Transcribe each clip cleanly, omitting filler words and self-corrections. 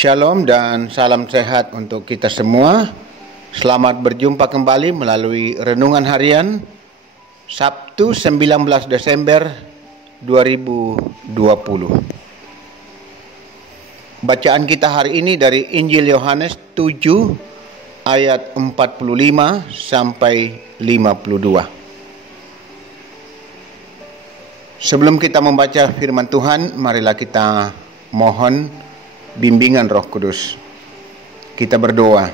Shalom dan salam sehat untuk kita semua. Selamat berjumpa kembali melalui Renungan Harian Sabtu 19 Desember 2020. Bacaan kita hari ini dari Injil Yohanes 7 ayat 45 sampai 52. Sebelum kita membaca firman Tuhan, marilah kita mohon bimbingan Roh Kudus. Kita berdoa.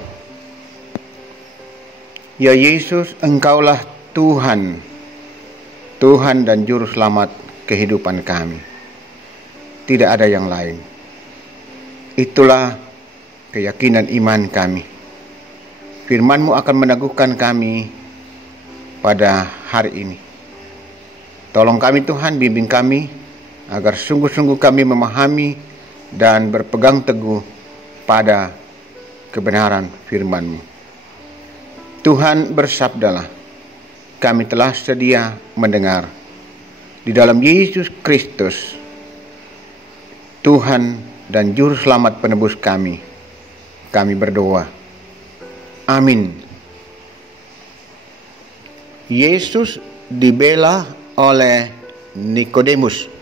Ya Yesus, Engkaulah Tuhan dan Juru Selamat kehidupan kami. Tidak ada yang lain. Itulah keyakinan iman kami. Firman-Mu akan meneguhkan kami pada hari ini. Tolong kami Tuhan, bimbing kami agar sungguh-sungguh kami memahami dan berpegang teguh pada kebenaran firman-Mu. Tuhan, bersabdalah, kami telah sedia mendengar. Di dalam Yesus Kristus, Tuhan dan Juru Selamat penebus kami berdoa. Amin. Yesus dibela oleh Nikodemus.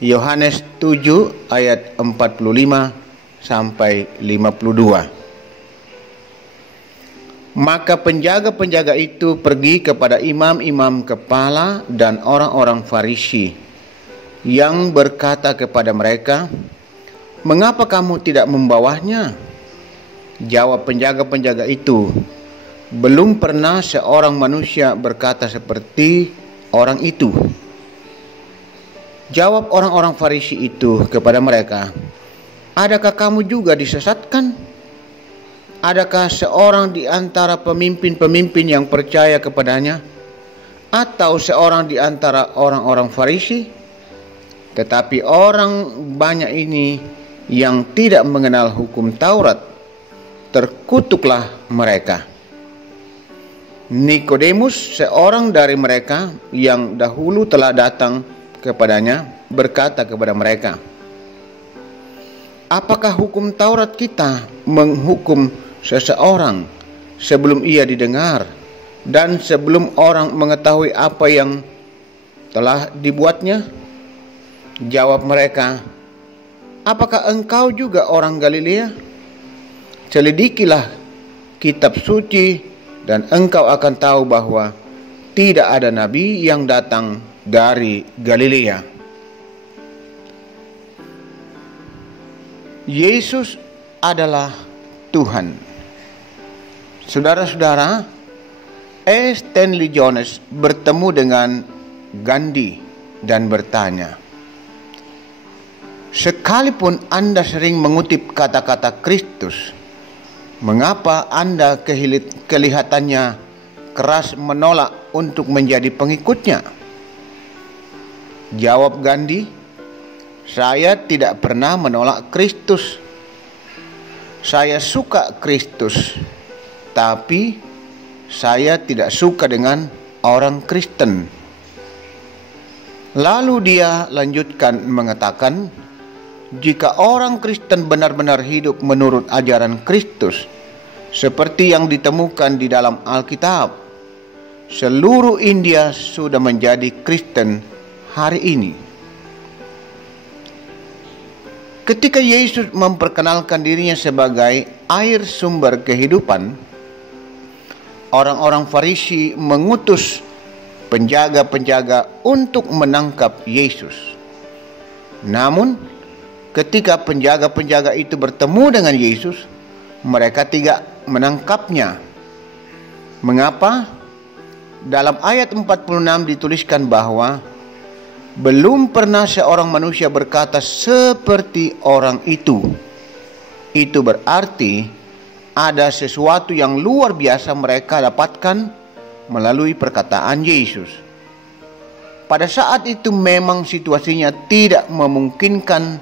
Yohanes 7 ayat 45 sampai 52. Maka penjaga-penjaga itu pergi kepada imam-imam kepala dan orang-orang Farisi yang berkata kepada mereka, "Mengapa kamu tidak membawanya?" Jawab penjaga-penjaga itu, "Belum pernah seorang manusia berkata seperti orang itu." Jawab orang-orang Farisi itu kepada mereka, "Adakah kamu juga disesatkan? Adakah seorang di antara pemimpin-pemimpin yang percaya kepadanya, atau seorang di antara orang-orang Farisi? Tetapi orang banyak ini yang tidak mengenal hukum Taurat, terkutuklah mereka." Nikodemus, seorang dari mereka yang dahulu telah datang kepadanya, berkata kepada mereka, "Apakah hukum Taurat kita menghukum seseorang sebelum ia didengar dan sebelum orang mengetahui apa yang telah dibuatnya?" Jawab mereka, "Apakah engkau juga orang Galilea? Selidikilah kitab suci dan engkau akan tahu bahwa tidak ada nabi yang datang dari Galilea." Yesus adalah Tuhan. Saudara-saudara, Stanley Jones bertemu dengan Gandhi dan bertanya, "Sekalipun Anda sering mengutip kata-kata Kristus, mengapa Anda kelihatannya keras menolak untuk menjadi pengikutnya?" Jawab Gandhi, "Saya tidak pernah menolak Kristus. Saya suka Kristus, tapi saya tidak suka dengan orang Kristen." Lalu dia lanjutkan mengatakan, "Jika orang Kristen benar-benar hidup menurut ajaran Kristus, seperti yang ditemukan di dalam Alkitab, seluruh India sudah menjadi Kristen hari ini." Ketika Yesus memperkenalkan dirinya sebagai air sumber kehidupan, orang-orang Farisi mengutus penjaga-penjaga untuk menangkap Yesus. Namun, ketika penjaga-penjaga itu bertemu dengan Yesus, mereka tidak menangkapnya. Mengapa? Dalam ayat 46 dituliskan bahwa belum pernah seorang manusia berkata seperti orang itu. Itu berarti ada sesuatu yang luar biasa mereka dapatkan melalui perkataan Yesus. Pada saat itu memang situasinya tidak memungkinkan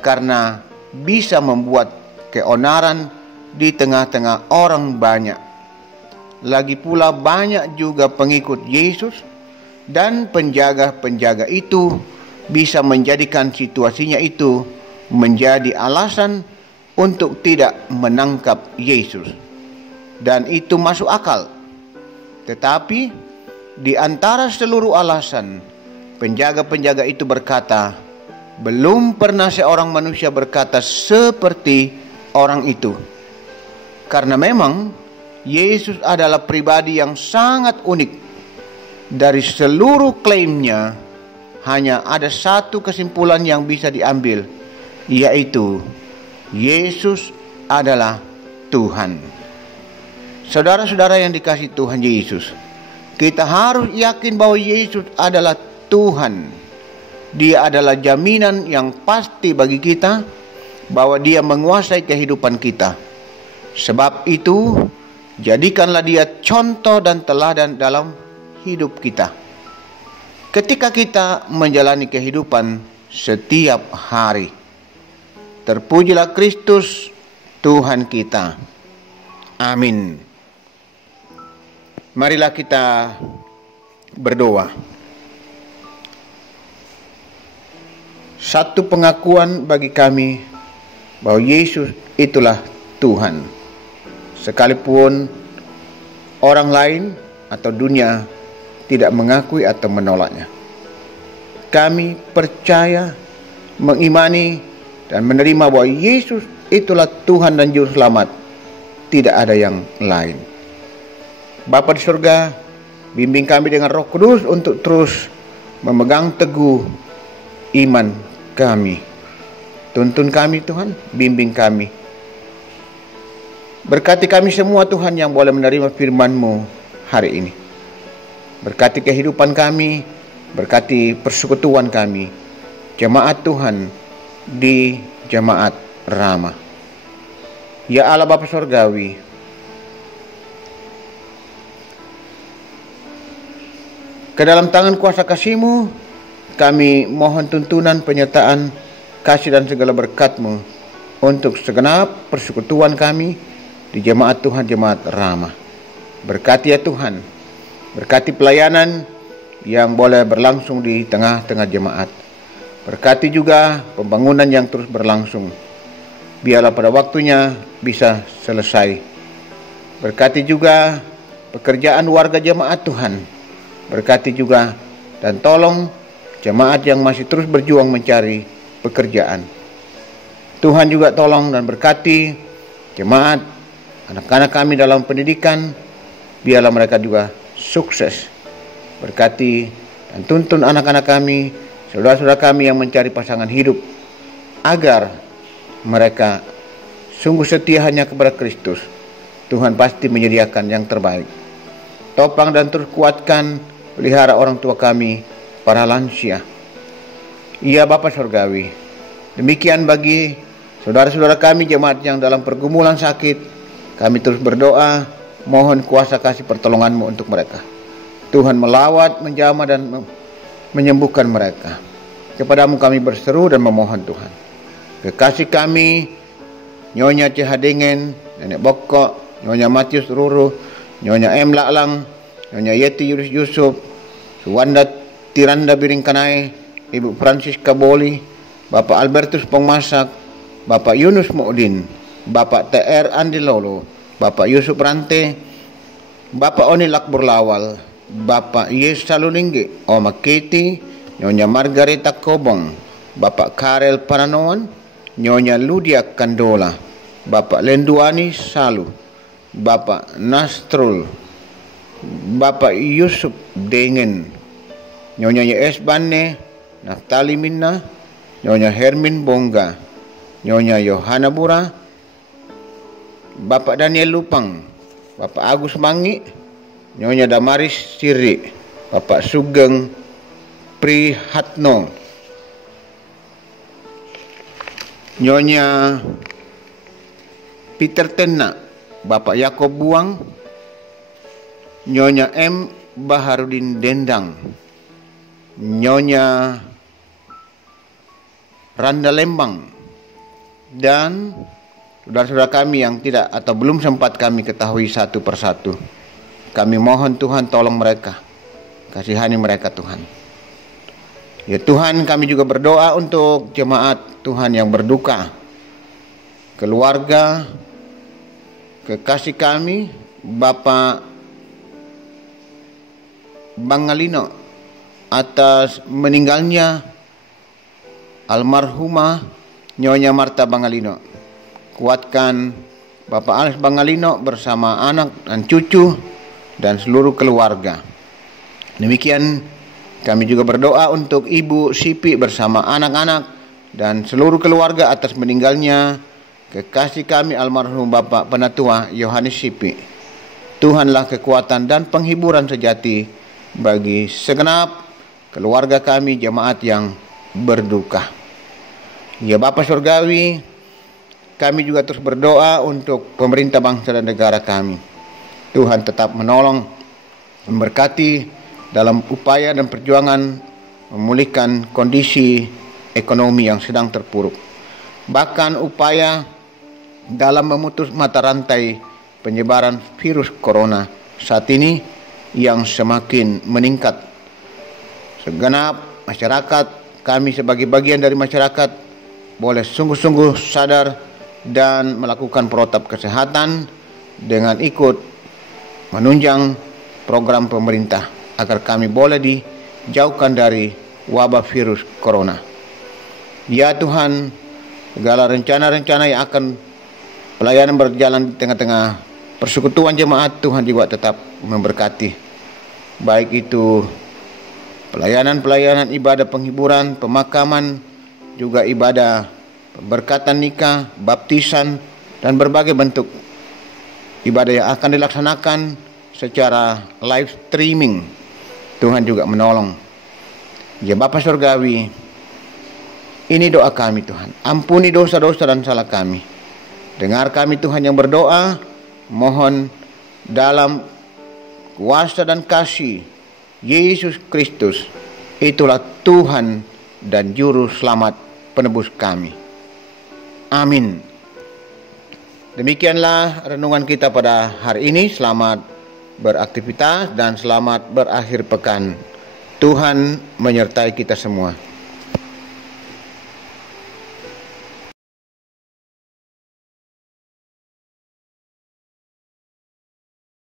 karena bisa membuat keonaran di tengah-tengah orang banyak. Lagi pula banyak juga pengikut Yesus, dan penjaga-penjaga itu bisa menjadikan situasinya itu menjadi alasan untuk tidak menangkap Yesus. Dan itu masuk akal. Tetapi di antara seluruh alasan, penjaga-penjaga itu berkata, belum pernah seorang manusia berkata seperti orang itu. Karena memang Yesus adalah pribadi yang sangat unik. Dari seluruh klaimnya, hanya ada satu kesimpulan yang bisa diambil, yaitu Yesus adalah Tuhan. Saudara-saudara yang dikasihi Tuhan Yesus, kita harus yakin bahwa Yesus adalah Tuhan. Dia adalah jaminan yang pasti bagi kita bahwa Dia menguasai kehidupan kita. Sebab itu, jadikanlah Dia contoh dan teladan dalam hidup kita. Ketika kita menjalani kehidupan setiap hari. Terpujilah Kristus Tuhan kita. Amin. Marilah kita berdoa. Satu pengakuan bagi kami bahwa Yesus itulah Tuhan. Sekalipun orang lain atau dunia tidak mengakui atau menolaknya. Kami percaya, mengimani, dan menerima bahwa Yesus itulah Tuhan dan Juru Selamat. Tidak ada yang lain. Bapa di surga, bimbing kami dengan Roh Kudus untuk terus memegang teguh iman kami. Tuntun kami Tuhan, bimbing kami. Berkati kami semua Tuhan yang boleh menerima firman-Mu hari ini. Berkati kehidupan kami, berkati persekutuan kami, jemaat Tuhan di Jemaat Rama. Ya Allah Bapa Surgawi, ke dalam tangan kuasa kasih-Mu, kami mohon tuntunan, penyertaan, kasih dan segala berkat-Mu untuk segenap persekutuan kami di Jemaat Tuhan, Jemaat Rama. Berkati ya Tuhan, berkati pelayanan yang boleh berlangsung di tengah-tengah jemaat. Berkati juga pembangunan yang terus berlangsung. Biarlah pada waktunya bisa selesai. Berkati juga pekerjaan warga jemaat Tuhan. Berkati juga dan tolong jemaat yang masih terus berjuang mencari pekerjaan. Tuhan juga tolong dan berkati jemaat, anak-anak kami dalam pendidikan. Biarlah mereka juga sukses. Berkati dan tuntun anak-anak kami, saudara-saudara kami yang mencari pasangan hidup, agar mereka sungguh setia hanya kepada Kristus. Tuhan pasti menyediakan yang terbaik. Topang dan terus kuatkan, pelihara orang tua kami, para lansia. Ya Bapa Surgawi, demikian bagi saudara-saudara kami jemaat yang dalam pergumulan sakit, kami terus berdoa, mohon kuasa kasih pertolongan-Mu untuk mereka. Tuhan melawat, menjamah dan menyembuhkan mereka. Kepada-Mu kami berseru dan memohon Tuhan. Kekasih kami, Nyonya Cehadengen, Nenek Bokok, Nyonya Matius Ruru, Nyonya M. Laklang, Nyonya Yeti Yusuf, Suwanda Tiranda Biringkanai, Ibu Francisca Boli, Bapak Albertus Pongmasak, Bapak Yunus Mu'udin, Bapak TR Andi Lolo, Bapak Yusuf Rante, Bapak Oni Lakbur Lawal, Bapak Yes Salulingge, Oma Keti, Nyonya Margareta Kobong, Bapak Karel Paranoan, Nyonya Ludia Kandola, Bapak Lenduani Salu, Bapak Nastrul, Bapak Yusuf Dengen, Nyonya YS Banne, Naftali Minna, Nyonya Hermin Bongga, Nyonya Yohana Bura, Bapak Daniel Lupang, Bapak Agus Mangi, Nyonya Damaris Siri, Bapak Sugeng Prihatno, Nyonya Peter Tenna, Bapak Yakob Buang, Nyonya M. Baharudin Dendang, Nyonya Randa Lembang, dan saudara-saudara kami yang tidak atau belum sempat kami ketahui satu persatu. Kami mohon Tuhan tolong mereka, kasihani mereka Tuhan. Ya Tuhan, kami juga berdoa untuk jemaat Tuhan yang berduka. keluarga, kekasih kami, Bapak Bangalino, atas meninggalnya almarhumah Nyonya Marta Bangalino. Kuatkan Bapak Alex Bangalino bersama anak dan cucu dan seluruh keluarga. Demikian kami juga berdoa untuk Ibu Sipi bersama anak-anak dan seluruh keluarga atas meninggalnya kekasih kami almarhum Bapak Penatua Yohanes Sipi. Tuhanlah kekuatan dan penghiburan sejati bagi segenap keluarga kami jemaat yang berduka. Ya Bapa Surgawi, kami juga terus berdoa untuk pemerintah bangsa dan negara kami. Tuhan tetap menolong, memberkati dalam upaya dan perjuangan memulihkan kondisi ekonomi yang sedang terpuruk. Bahkan upaya dalam memutus mata rantai penyebaran virus corona saat ini yang semakin meningkat. Segenap masyarakat, kami sebagai bagian dari masyarakat boleh sungguh-sungguh sadar dan melakukan protap kesehatan dengan ikut menunjang program pemerintah agar kami boleh dijauhkan dari wabah virus corona. Ya Tuhan, segala rencana-rencana yang akan pelayanan berjalan di tengah-tengah persekutuan jemaat, Tuhan juga tetap memberkati. Baik itu pelayanan-pelayanan ibadah penghiburan, pemakaman, juga ibadah pemberkatan nikah, baptisan, dan berbagai bentuk ibadah yang akan dilaksanakan secara live streaming. Tuhan juga menolong. Ya Bapa Surgawi, ini doa kami Tuhan. Ampuni dosa-dosa dan salah kami. Dengar kami Tuhan yang berdoa. Mohon dalam kuasa dan kasih Yesus Kristus, itulah Tuhan dan Juru Selamat penebus kami. Amin. Demikianlah renungan kita pada hari ini. Selamat beraktivitas dan selamat berakhir pekan. Tuhan menyertai kita semua.